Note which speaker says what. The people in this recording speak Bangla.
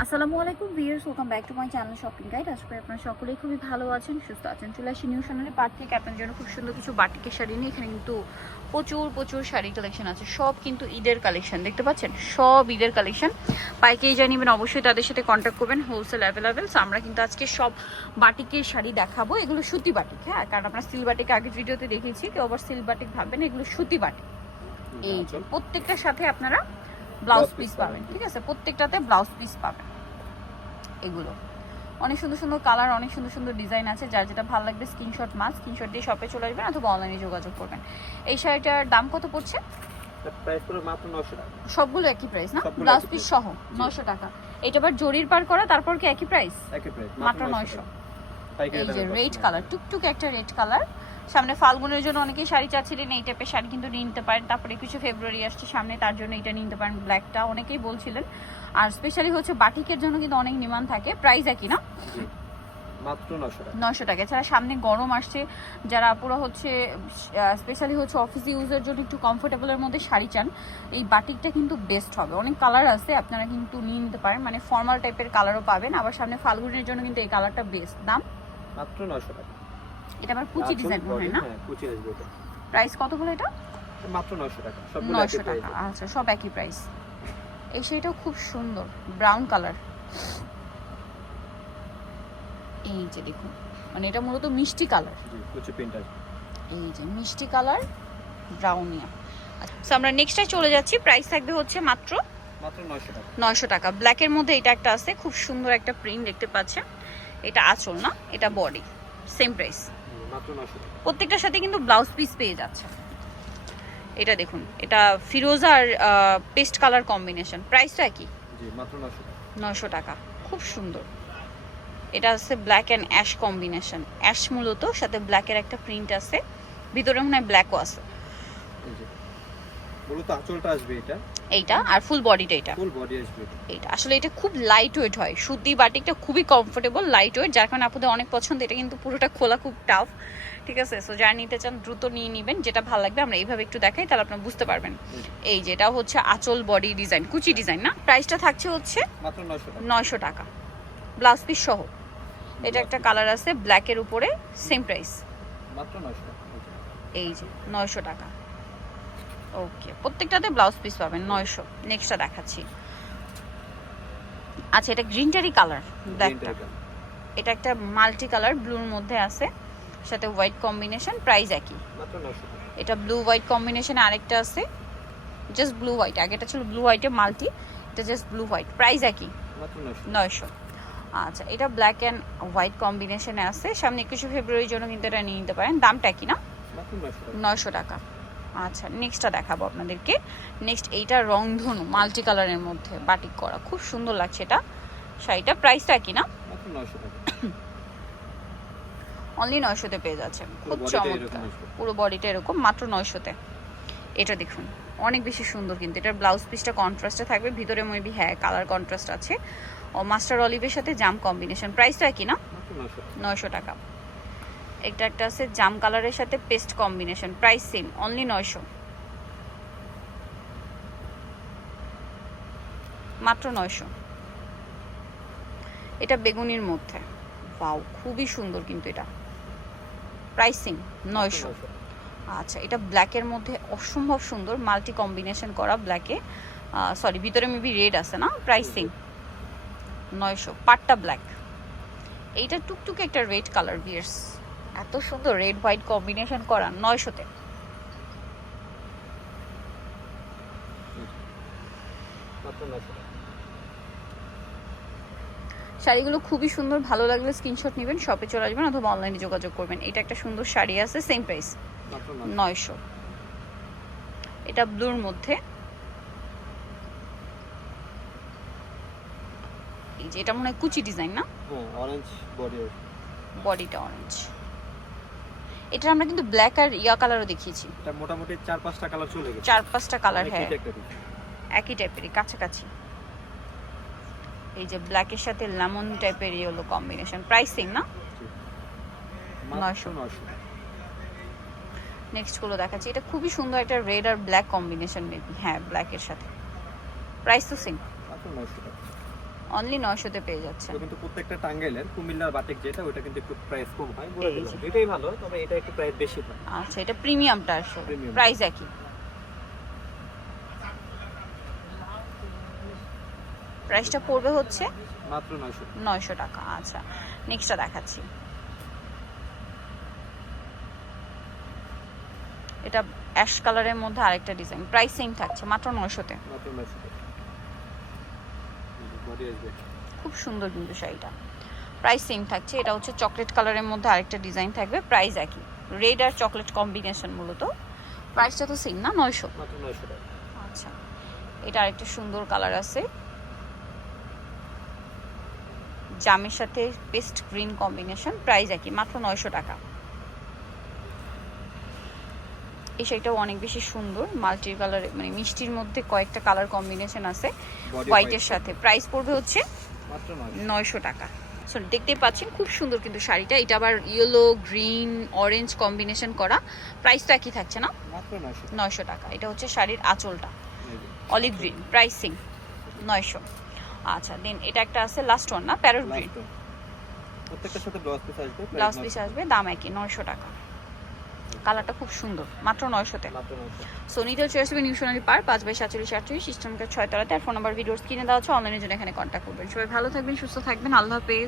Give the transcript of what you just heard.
Speaker 1: আসসালামু আলাইকুম viewers welcome back to my channel shopping guide. আশা করি আপনারা সকলেই খুবই ভালো আছেন সুস্থ আছেন। চলে আসি নিউ চ্যানেলে পার্ট থেকে। আপনার জন্য খুব সুন্দর কিছু বাটিকের শাড়ি নিয়ে। এখানে কিন্তু প্রচুর প্রচুর শাড়ি কালেকশন আছে। সব কিন্তু ঈদের কালেকশন দেখতে পাচ্ছেন? সব ঈদের কালেকশন পাইকেই যা নেবেন অবশ্যই তাদের সাথে কন্ট্যাক্ট করবেন হোলসেল অ্যাভেলেবেল আমরা কিন্তু আজকে সব বাটিকের শাড়ি দেখাবো। এগুলো সুতি বাটিক হ্যাঁ? কারণ আমরা সিল বাটিক আগের ভিডিওতে দেখেছি কেউ আবার সিল বাটিক ভাববেন এগুলো সুতি বাটিক। এই যে প্রত্যেকটার সাথে আপনারা ব্লাউজ পিস পাবেন। ঠিক আছে? প্রত্যেকটাতে ব্লাউজ পিস পাবেন এগুলো। অনেক সুন্দর সুন্দর কালার অনেক সুন্দর সুন্দর ডিজাইন আছে যার যেটা ভালো লাগবে স্ক্রিনশট মাছ স্ক্রিনশট দিয়ে শপে চলে আসবেন অথবা অনলাইনে যোগাযোগ করবেন। এই শাড়িটার দাম কত পড়ছে?
Speaker 2: প্রাইস পুরো মাত্র 900 টাকা।
Speaker 1: সবগুলো একই প্রাইস না? ব্লাউজ পিস সহ নশো টাকা। এটা আবার জরির পার করা তারপর কি একই প্রাইস
Speaker 2: একই প্রাইস
Speaker 1: মাত্র নয়শো এই যে রেড কালার টুকটুক একটা রেড কালার। সামনে ফাল্গুনের জন্য অনেকেই শাড়ি চাচ্ছিলেন এই টাইপের শাড়ি কিন্তু নিতে পারেন। তারপরে কিছু ফেব্রুয়ারি আসছে সামনে তার জন্য এটা নিতে পারেন ব্ল্যাকটা অনেকেই বলছিলেন। আর স্পেশালি হচ্ছে বাটিকের জন্য কিন্তু অনেক ডিমান্ড থাকে। প্রাইস একই না।
Speaker 2: মাত্র 900 টাকা।
Speaker 1: নয়শো টাকা। এছাড়া সামনে গরম আসছে। যারা পুরো হচ্ছে স্পেশালি হচ্ছে অফিস ইউজের জন্য একটু কমফোর্টেবলের মধ্যে শাড়ি চান এই বাটিকটা কিন্তু বেস্ট হবে। অনেক কালার আছে আপনারা কিন্তু নিয়ে নিতে পারেন। মানে ফর্মাল টাইপের কালারও পাবেন। আবার সামনে ফাল্গুনের জন্য কিন্তু এই কালারটা বেস্ট দাম?
Speaker 2: মাত্র 900 টাকা।
Speaker 1: এটা আবার কুচি ডিজাইন হয় না?
Speaker 2: হ্যাঁ কুচি আসবে এটা।
Speaker 1: প্রাইস কত বলে এটা?
Speaker 2: মাত্র 900 টাকা সবগুলো একই
Speaker 1: টাকা
Speaker 2: প্রাইস
Speaker 1: আচ্ছা সব একই প্রাইস এই শাড়িটাও খুব সুন্দর ব্রাউন কালার এই যে দেখুন মানে এটা মূলত মিষ্টি কালার
Speaker 2: কুচি প্রিন্ট আসবে
Speaker 1: এই যে মিষ্টি কালার ব্রাউনিয়া আচ্ছা আমরা নেক্সটে চলে যাচ্ছি প্রাইস থাকবে হচ্ছে মাত্র
Speaker 2: মাত্র 900 টাকা।
Speaker 1: নয়শো টাকা। ব্ল্যাকের মধ্যে এটা একটা আছে খুব সুন্দর একটা প্রিন্ট দেখতে পাচ্ছেন। এটা আঁচল না এটা বডি সেম প্রাইস
Speaker 2: হুম, মাত্র 900 টাকা।
Speaker 1: প্রত্যেকটার সাথে কিন্তু ব্লাউজ পিস পেয়ে যাচ্ছে। এটা দেখুন এটা ফিরোজা আর পেস্ট কালার কম্বিনেশন প্রাইসটা
Speaker 2: মাত্র 900 টাকা।
Speaker 1: খুব সুন্দর। এটা আছে black and ash combination ash মূলত সাথে ব্ল্যাকের একটা প্রিন্ট আছে। ভিতরে মনে হয় ব্ল্যাকও আছে।
Speaker 2: এই মূলত আঁচলটা আসবে এটা।
Speaker 1: এইটা আর ফুল বডিটা এটা।
Speaker 2: ফুল বডি আসবে এটা
Speaker 1: আসলে এটা খুব লাইট ওয়েট হয়। সুতি বাটিকটা খুবই কমফোর্টেবল লাইট ওয়েট যার কারণে আপনাদের অনেক পছন্দ। এটা কিন্তু পুরোটা খোলা খুব টাফ ঠিক আছে? সো যারা নিতে চান দ্রুত নিয়ে নেবেন। যেটা ভালো লাগবে আমরা এইভাবে একটু দেখাই তাহলে আপনারা বুঝতে পারবেন। এই যেটা হচ্ছে আঁচল বডি ডিজাইন কুচি ডিজাইন না? প্রাইসটা থাকছে হচ্ছে
Speaker 2: মাত্র 900 টাকা।
Speaker 1: নয়শো টাকা। ব্লাউজ পিস সহ। এটা একটা কালার আছে ব্ল্যাকের উপরে সেম প্রাইস
Speaker 2: মাত্র 900 টাকা। এই যে।
Speaker 1: এই যে নয়শো টাকা। ওকে প্রত্যেকটাতে ব্লাউজ পিস পাবেন নয়শো। নেক্সটটা দেখাচ্ছি। আচ্ছা এটা গ্রিনটারি কালার ব্ল্যাকটা। এটা একটা মাল্টি কালার ব্লুর মধ্যে আছে। সাথে হোয়াইট কম্বিনেশন প্রাইস একই।
Speaker 2: মাত্র 900 টাকা।
Speaker 1: এটা ব্লু হোয়াইট কম্বিনেশনে আরেকটা আছে। জাস্ট ব্লু হোয়াইট আগেটা ছিল ব্লু হোয়াইটে মাল্টি এটা জাস্ট ব্লু হোয়াইট প্রাইস একই। নয়শো আচ্ছা এটা ব্ল্যাক অ্যান্ড হোয়াইট কম্বিনেশনে আছে। সামনে একুশে ফেব্রুয়ারির জন্য কিন্তু এটা নিয়ে নিতে পারেন। দামটা কি না?
Speaker 2: মাত্র 900 টাকা।
Speaker 1: নয়শো টাকা। আচ্ছা নেক্সটটা দেখাবো আপনাদেরকে। নেক্সট এইটা রংধনু মাল্টি কালারের মধ্যে বাটিক করা। খুব সুন্দর লাগছে এটা। শাড়িটা প্রাইসটা কি না?
Speaker 2: মাত্র 900 টাকা।
Speaker 1: অনলি নয়শোতে পেয়ে যাচ্ছেন। খুব চমৎকার। পুরো বডিটা এরকম মাত্র নয়শোতে। এটা দেখুন অনেক বেশি সুন্দর কিন্তু। এটার ব্লাউজ পিসটা কন্ট্রাস্টে থাকবে। ভিতরে মেবি হ্যাঁ কালার কন্ট্রাস্ট আছে। ও মাস্টার অলিভের সাথে জাম কম্বিনেশন প্রাইসটা কি না?
Speaker 2: মাত্র 900 টাকা।
Speaker 1: নয়শো টাকা। এটা একটা আছে জাম কালারের সাথে paste combination price same only নয়শো। মাত্র নয়শো। এটা বেগুনির মধ্যে। বাউ খুবই সুন্দর কিন্তু এটা। প্রাইসিং নয়শো। আচ্ছা এটা ব্ল্যাকের মধ্যে অসম্ভব সুন্দর মাল্টি কম্বিনেশন করা ব্ল্যাকে। সরি ভিতরে মেবি রেড আছে না? প্রাইসিং নয়শো। পাটটা ব্ল্যাক। এইটা টুকটুকে একটা রেড কালার বিয়ার্স এত সুন্দর রেড হোয়াইট কম্বিনেশন করা নয়শোতে।
Speaker 2: মাত্র 900 টাকা।
Speaker 1: শাড়িগুলো খুবই সুন্দর ভালো লাগলে স্ক্রিনশট নেবেন শপে চলে আসবেন অথবা অনলাইনে যোগাযোগ করবেন। এটা একটা সুন্দর শাড়ি আছে সেম প্রাইস নয়শো। এটা ব্লুর মধ্যে। এই যে এটা মনে হয় কুচি ডিজাইন না?
Speaker 2: অরেঞ্জ বডি
Speaker 1: বডিটা অরেঞ্জ এটা আমরা কিন্তু ব্ল্যাক আর ইয়া কালারও দেখিয়েছি।
Speaker 2: এটা মোটামুটি চার পাঁচটা কালার চলে গেছে।
Speaker 1: চার পাঁচটা কালার হ্যাঁ। একই টাইপেরই কাছাকাছি। এই যে ব্ল্যাকের সাথে লেমন টাইপের হলো কম্বিনেশন প্রাইসিং না? 900
Speaker 2: 900
Speaker 1: নেক্সটগুলো দেখাচ্ছি। এটা খুবই সুন্দর একটা রেড আর ব্ল্যাক কম্বিনেশন মেবি হ্যাঁ ব্ল্যাকের সাথে। প্রাইস তো সেম
Speaker 2: মাত্র 900 টাকা।
Speaker 1: অনলি নয়শোতে পেয়ে যাচ্ছে
Speaker 2: তো কিন্তু প্রত্যেকটা টাঙ্গাইলের কুমিল্লার বাটিক যেটা ওটা কিন্তু একটু প্রাইস কম হয়। এটাই ভালো তবে এটা একটু প্রাইস বেশি হয়।
Speaker 1: আচ্ছা এটা প্রিমিয়ামটা আসলে। প্রাইস একই। প্রাইসটা পড়বে হচ্ছে
Speaker 2: মাত্র নয়শো।
Speaker 1: নয়শো টাকা আচ্ছা। নেক্সটটা দেখাচ্ছি। এটা অ্যাশ কালারের মধ্যে আরেকটা ডিজাইন প্রাইস সেম থাকছে মাত্র নয়শোতে।
Speaker 2: মাত্র নয়শো বডি আসবে
Speaker 1: খুব সুন্দর কিন্তু শাড়িটা। প্রাইস সেম থাকছে। এটা হচ্ছে চকলেট কালারের মধ্যে আরেকটা ডিজাইন থাকবে। প্রাইস একই। রেড আর চকলেট কম্বিনেশন মূলত। প্রাইসটা তো সেম না? নয়শো।
Speaker 2: মাত্র নয়শো টাকা।
Speaker 1: আচ্ছা। এটা আরেকটা সুন্দর কালার আছে। জামের সাথে পেস্ট গ্রিন কম্বিনেশন প্রাইস একই। মাত্র নয়শো টাকা। এই শাড়িটাও অনেক বেশি সুন্দর মাল্টি কালার মানে মিষ্টির মধ্যে কয়েকটা কালার কম্বিনেশন আছে হোয়াইটের সাথে। প্রাইস পড়বে হচ্ছে
Speaker 2: নয়শো।
Speaker 1: টাকা। সো দেখতে পাচ্ছেন খুব সুন্দর কিন্তু শাড়িটা। এটা আবার ইয়েলো গ্রিন অরেঞ্জ কম্বিনেশন করা। প্রাইস তো একই থাকছে না?
Speaker 2: নয়শো
Speaker 1: টাকা। এটা হচ্ছে শাড়ির আঁচলটা। অলিভ গ্রিন প্রাইসিং নয়শো। আচ্ছা দেন এটা একটা আছে লাস্ট ওয়ান না? প্যারট গ্রিন
Speaker 2: প্রত্যেকটার সাথে ব্লাউজ পিস আসবে
Speaker 1: ব্লাউজ পিস আসবে দাম একই নয়শো টাকা। কালারটা খুব সুন্দর মাত্র নয়শোতে
Speaker 2: মাত্র নয়শো
Speaker 1: চয়েস আসবে নিউ সোনালি পার পাঁচ বাই সাতচল্লিশ আটচল্লিশ সিস্টেমকে ছয় তলাতে আর ফোন নাম্বার ভিডিওস কিনে দেওয়া হচ্ছে অনলাইনের জন্য এখানে কন্ট্যাক্ট করবেন। সবাই ভালো থাকবেন সুস্থ থাকবেন আল্লাহ হাফেজ।